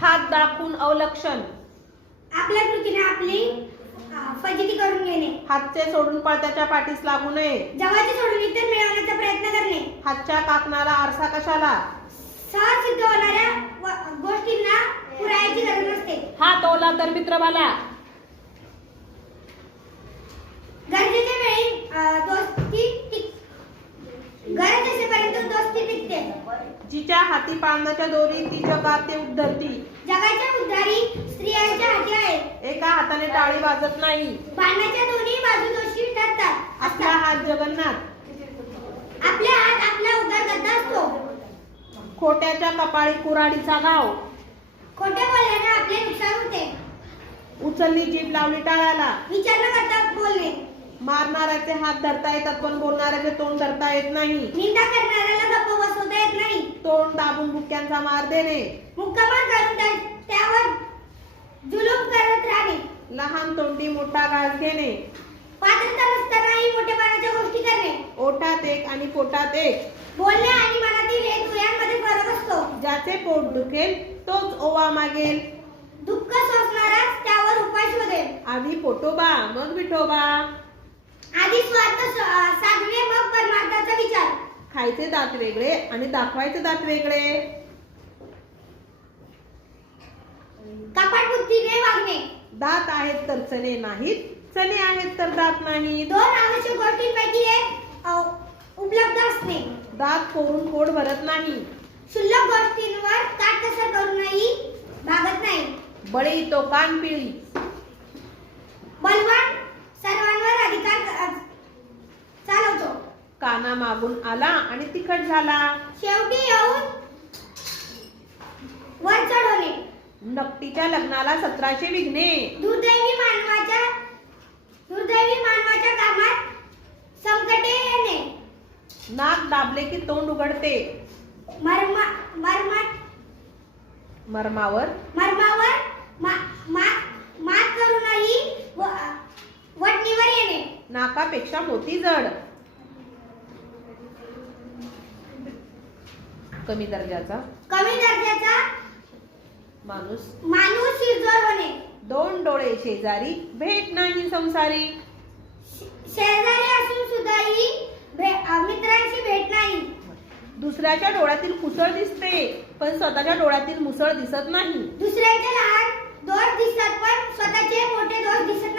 हात दाखवून अवलक्षण, आपल्या कृतीने आपली फजिती करून घेणे, हातचे सोडून पळत्याच्या पाठीस लागू नये, जवळचे सोडून इतर मिळवण्याचा प्रयत्न करणे, हातच्या काकणाला आरसा कशाला, सहज सिद्ध होणाऱ्या गोष्टींना पुराव्याची गरज नसते, हात ओला तर मित्र भाला, गरजेच्या वेळी गरज असेपर्यंत दोस्ती टिकते, जिच्या हाती पाळण्याच्या दोरी ती जगात उद्धरती, जगाच्या उद्धारी स्त्रियांच्या हाती आहे, एका हाताने टाळी वाजत नाही, बाणाच्या दोन्ही बाजू दोषी ठरतात, आपला हात जगन्नाथ, आपल्या हात आपला उद्धार करता असतो, खोट्याच्या कपाळी कुऱ्हाडीचा घाव, खोटे बोलल्याने आपले नुकसान होते, उचलली जीभ लावली टाळ्याला, विचार न करता बोलणे, मारणाऱ्याचे हात धरता येतात पण बोलणाऱ्याचे तोंड धरता येत नाही, निंदा करणाऱ्याला गप्प बसवता येत नाही, तोंड दाबून बुक्क्यांचा मार देणे, मुक्कामार करून त्यावर जुलूम करत राहणे, लहान तोंडी मोठा घास घेणे, पात्रता नसतानाही मोठेपणाच्या गोष्टी करणे, ओठात एक आणि पोटात एक, बोलणे आणि मनातील एक यांमध्ये फरक असतो, ज्याचे पोट दुखेल तोच ओवा मागेल, दुःख सोसणाराच त्यावर उपाय शोधेल, आधी पोटोबा मग विठोबा, आधी स्वार्थ साधणे मग परमार्थाचा विचार, खायचे दात वेगळे आणि दाखवायचे दात वेगळे, कपट बुद्धीने वागणे, दात आहेत तर चणे नाहीत, चणे आहेत तर दात नाहीत, दोन आवश्यक गोष्टींपैकी एक उपलब्ध असणे, दात कोरून पोट भरत नाही, क्षुल्लक गोष्टींवर काटकसर करूनही भागत नाही, बळी तो कान पिळी, बलवान सर्वांवर अधिकार चालवतो, काना मागून आला आणि तिखट झाला, शेवटी येऊन वर चढवणे, नकटीच्या लग्नाला 1700 विघ्ने, दुर्दैवी मानवाच्या कामात संकटे येणे, नाक दाबले की तोंड उघडते, मर्मावर मात करूनही वटणीवर येणे, नाकापेक्षा मोती जड, कमी दर्जाचा माणूस शिरजोर होणे, दोन डोळे शेजारी भेट नाही संसारी, शेजारी असून सुद्धाही मित्रांशी भेट नाही, दुसऱ्याच्या डोळ्यातील कुसळ दिसते पण स्वतःच्या डोळ्यातील मुसळ दिसत नाही, दुसऱ्याचे लहान दोष दिसतात पण स्वतःचे मोठे दोष दिसत